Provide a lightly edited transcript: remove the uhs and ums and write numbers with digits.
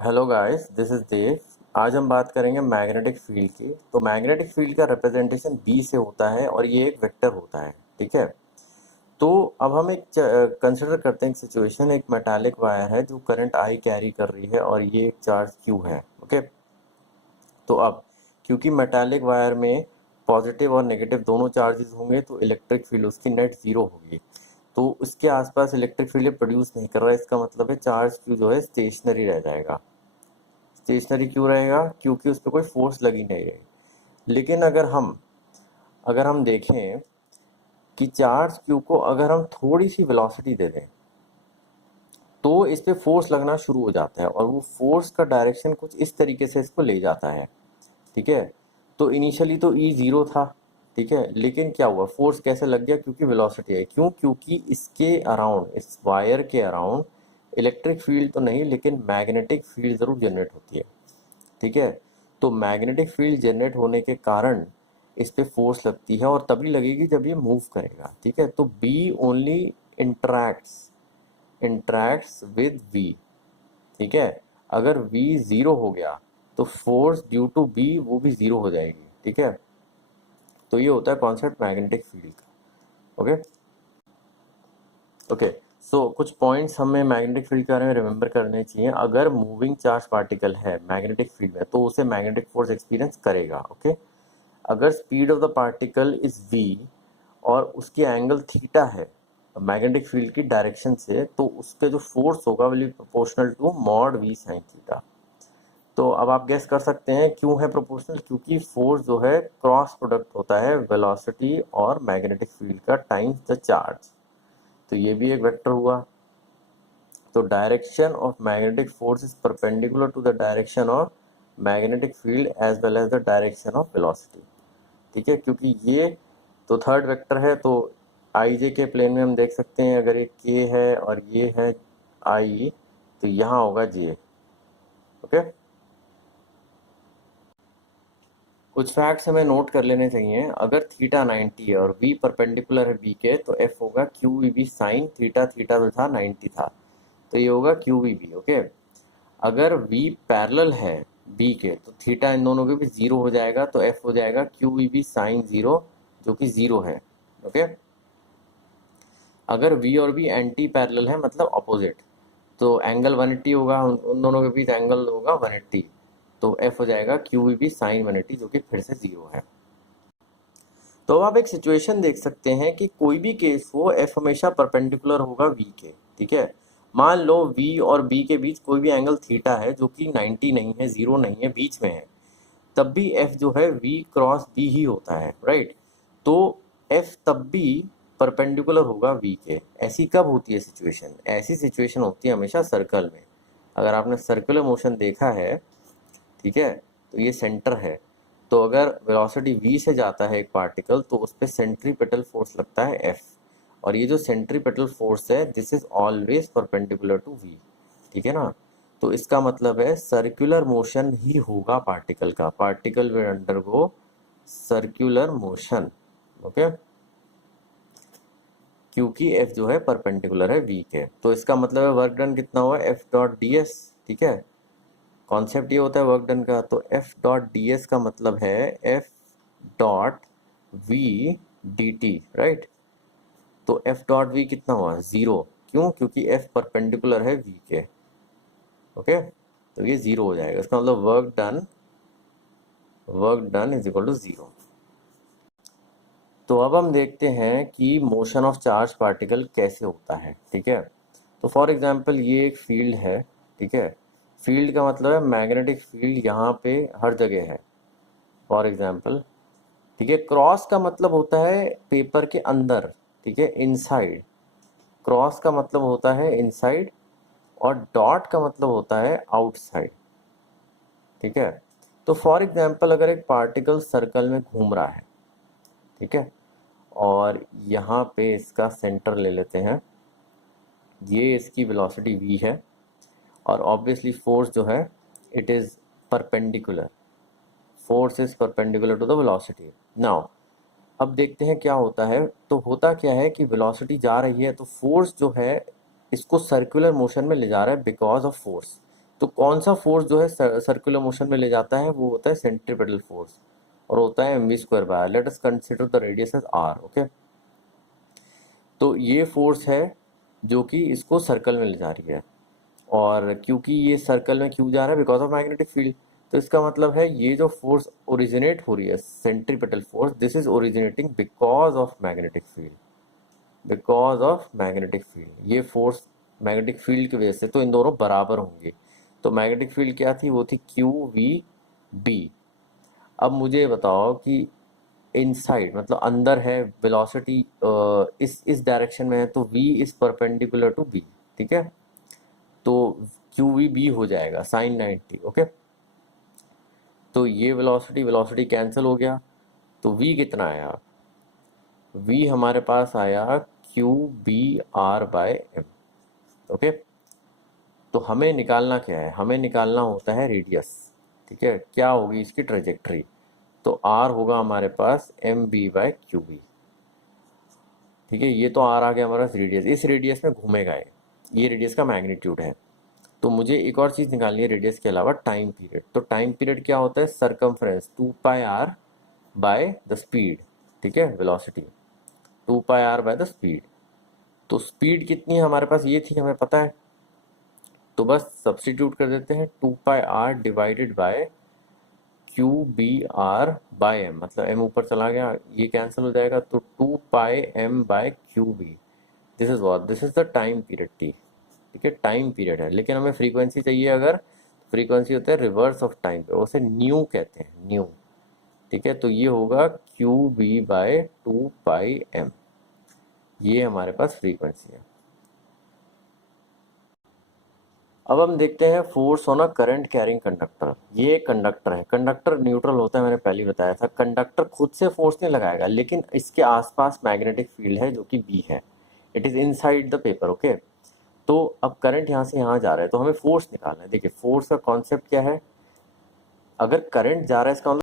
Hello guys, this is देव। आज हम बात करेंगे मैग्नेटिक फील्ड की। तो मैग्नेटिक फील्ड का रिप्रेजेंटेशन बी से होता है और ये एक वेक्टर होता है। ठीक है। तो अब हम एक कंसिडर करते हैं एक सिचुएशन। एक मेटालिक वायर है जो करंट आई कैरी कर रही है और ये एक चार्ज क्यू है। ओके। तो अब क्योंकि मेटालिक वायर में पॉजिटिव और नेगेटिव दोनों चार्जेस होंगे तो इलेक्ट्रिक फील्ड उसकी नेट जीरो होगी। तो उसके आसपास इलेक्ट्रिक फील्ड प्रोड्यूस नहीं कर रहा है। इसका मतलब है चार्ज क्यू जो है स्टेशनरी रह जाएगा। स्टेशनरी क्यों रहेगा? क्योंकि उस पर कोई फोर्स लगी नहीं रही। लेकिन अगर हम देखें कि चार्ज क्यू को अगर हम थोड़ी सी वेलोसिटी दे दें तो इस पे फोर्स लगना शुरू हो जाता है और वो फोर्स का डायरेक्शन कुछ इस तरीके से इसको ले जाता है। ठीक है। तो इनिशियली तो ई जीरो था। ठीक है। लेकिन क्या हुआ, फोर्स कैसे लग गया? क्योंकि वेलोसिटी है। क्यों? क्योंकि इसके अराउंड, इस वायर के अराउंड इलेक्ट्रिक फील्ड तो नहीं लेकिन मैग्नेटिक फील्ड जरूर जनरेट होती है। ठीक है। तो मैग्नेटिक फील्ड जनरेट होने के कारण इस पे फोर्स लगती है और तभी लगेगी जब ये मूव करेगा। ठीक है। तो B only interacts interacts with V. ठीक है। अगर वी जीरो हो गया तो फोर्स ड्यू टू बी वो भी जीरो हो जाएगी। ठीक है। तो ये होता है कॉन्सेप्ट मैग्नेटिक फील्ड का। ओके। ओके। सो कुछ पॉइंट्स हमें मैग्नेटिक फील्ड के बारे में रिमेंबर करने चाहिए। अगर मूविंग चार्ज पार्टिकल है मैग्नेटिक फील्ड में तो उसे मैग्नेटिक फोर्स एक्सपीरियंस करेगा। ओके। अगर speed of the particle is v और उसकी एंगल थीटा है मैग्नेटिक फील्ड की डायरेक्शन से तो उसके जो फोर्स होगा will be proportional to mod v sine theta. तो अब आप गेस कर सकते हैं क्यों है प्रोपोर्शनल। क्योंकि फोर्स जो है क्रॉस प्रोडक्ट होता है वेलोसिटी और मैग्नेटिक फील्ड का टाइम्स द चार्ज। तो ये भी एक वेक्टर हुआ। तो direction of magnetic force is perpendicular to the direction of magnetic field as well as the direction of velocity. ठीक है। क्योंकि ये तो थर्ड वेक्टर है तो आई जे के प्लेन में हम देख सकते हैं अगर ये के है और ये है आई तो यहाँ होगा जे। ओके। कुछ फैक्ट्स हमें नोट कर लेने चाहिए। अगर थीटा 90 है और वी परपेंडिकुलर है बी के तो एफ होगा Q V B sine theta. Theta जो था 90 था तो ये होगा क्यू वी बी। ओके। अगर वी पैरेलल है बी के तो थीटा इन दोनों के भी जीरो हो जाएगा तो एफ हो जाएगा Q V B sine zero जो कि जीरो है। ओके। अगर वी और बी एंटी पैरेलल है मतलब अपोजिट तो एंगल 180 होगा। उन दोनों के बीच एंगल होगा 180 तो एफ हो जाएगा क्यू वी बी साइन 180 जो कि फिर से जीरो है। तो अब आप एक सिचुएशन देख सकते हैं कि कोई भी केस हो एफ हमेशा परपेंडिकुलर होगा वी के। ठीक है। मान लो वी और बी के बीच कोई भी एंगल थीटा है जो कि 90 नहीं है, जीरो नहीं है, बीच में है, तब भी एफ जो है वी क्रॉस बी ही होता है। राइट। तो एफ तब भी परपेंडिकुलर होगा वी के। ऐसी कब होती है सिचुएशन? ऐसी सिचुएशन होती है हमेशा सर्कल में। अगर आपने सर्कुलर मोशन देखा है, ठीक है, तो ये सेंटर है। तो अगर वेलोसिटी v से जाता है एक पार्टिकल तो उस पर सेंट्रीपेटल फोर्स लगता है f। और ये जो सेंट्रीपेटल फोर्स है this is always perpendicular to v। ठीक है ना। तो इसका मतलब है सर्कुलर मोशन ही होगा पार्टिकल का। Particle will undergo circular motion. Okay. क्योंकि f जो है परपेंडिकुलर है v के। तो इसका मतलब है वर्क डन कितना हुआ f डॉट डी एस। ठीक है। कॉन्सेप्ट ये होता है वर्क डन का। तो एफ डॉट डी एस का मतलब है F dot V D T. Right. तो एफ डॉट वी कितना हुआ? जीरो। क्यों? क्योंकि एफ परपेंडिकुलर है वी के। ओके। तो ये जीरो हो जाएगा। इसका मतलब work done is equal to zero. तो अब हम देखते हैं कि मोशन ऑफ चार्ज पार्टिकल कैसे होता है। ठीक है। तो फॉर एग्जांपल ये एक फील्ड है। ठीक है। फील्ड का मतलब है मैग्नेटिक फील्ड यहाँ पे हर जगह है। फॉर एग्जांपल, ठीक है। क्रॉस का मतलब होता है पेपर के अंदर। ठीक है। इनसाइड। क्रॉस का मतलब होता है इनसाइड और डॉट का मतलब होता है आउटसाइड। ठीक है। तो फॉर एग्जांपल अगर एक पार्टिकल सर्कल में घूम रहा है, ठीक है, और यहाँ पे इसका सेंटर ले लेते हैं, ये इसकी वेलोसिटी v है और ऑब्वियसली फोर्स जो है it is perpendicular. Force is perpendicular to the velocity. Now अब देखते हैं क्या होता है। तो होता क्या है कि वेलोसिटी जा रही है तो फोर्स जो है इसको सर्कुलर मोशन में ले जा रहा है बिकॉज ऑफ फोर्स। तो कौन सा फोर्स जो है सर्कुलर मोशन में ले जाता है, वो होता है सेंट्रीपेटल फोर्स, और होता है mv²। Let us consider the radius as r। Okay, तो ये फोर्स है जो कि इसको सर्कल में ले जा रही है, और क्योंकि ये सर्कल में क्यों जा रहा है, बिकॉज ऑफ मैग्नेटिक फील्ड। तो इसका मतलब है ये जो फोर्स ओरिजिनेट हो रही है, centripetal force, this is originating because of magnetic field, because of magnetic field. ये फोर्स मैग्नेटिक फील्ड की वजह से, तो इन दोनों बराबर होंगे। तो मैग्नेटिक फील्ड क्या थी, वो थी क्यू वी बी। अब मुझे बताओ कि इनसाइड मतलब अंदर है वेलोसिटी, इस डायरेक्शन में है, तो v is perpendicular to b। ठीक है, तो क्यू वी बी हो जाएगा साइन 90। ओके, तो ये वेलोसिटी वेलोसिटी कैंसिल हो गया, तो v कितना आया, v हमारे पास आया Q B R by M. Okay, तो हमें निकालना क्या है, हमें निकालना होता है रेडियस। ठीक है, क्या होगी इसकी ट्रेजेक्टरी, तो r होगा हमारे पास M B by Q B. ठीक है, ये तो r आ गया हमारा रेडियस, इस रेडियस में घूमेगा ये रेडियस का मैग्नीट्यूड है। तो मुझे एक और चीज़ निकालनी है रेडियस के अलावा, टाइम पीरियड। तो टाइम पीरियड क्या होता है, circumference 2πr by the speed. ठीक है, velocity 2πr by the speed. तो स्पीड कितनी है हमारे पास, ये थी हमें पता है, तो बस सब्स्टिट्यूट कर देते हैं, 2πr divided by Q B R by M, मतलब एम ऊपर चला गया, ये कैंसिल हो जाएगा, तो 2πm by Q B. This is what, this is the time period T. ठीक है, टाइम पीरियड है, लेकिन हमें फ्रीक्वेंसी चाहिए, अगर फ्रीक्वेंसी होता है रिवर्स ऑफ टाइम पे, उसे न्यू कहते हैं, न्यू। ठीक है, तो ये होगा क्यू बी बाय 2πm, ये हमारे पास फ्रीक्वेंसी है। अब हम देखते हैं force on a current carrying conductor. ये कंडक्टर है, कंडक्टर न्यूट्रल होता है, मैंने पहले ही बताया था। कंडक्टर खुद से फोर्स नहीं लगाएगा, लेकिन इसके आसपास मैग्नेटिक फील्ड है जो कि बी है, it is inside the paper. Okay, तो अब करंट यहाँ से यहाँ जा रहा है, तो हमें फोर्स निकालना है। देखिए फोर्स का कॉन्सेप्ट क्या है, अगर करंट जा रहा है इसका मतलब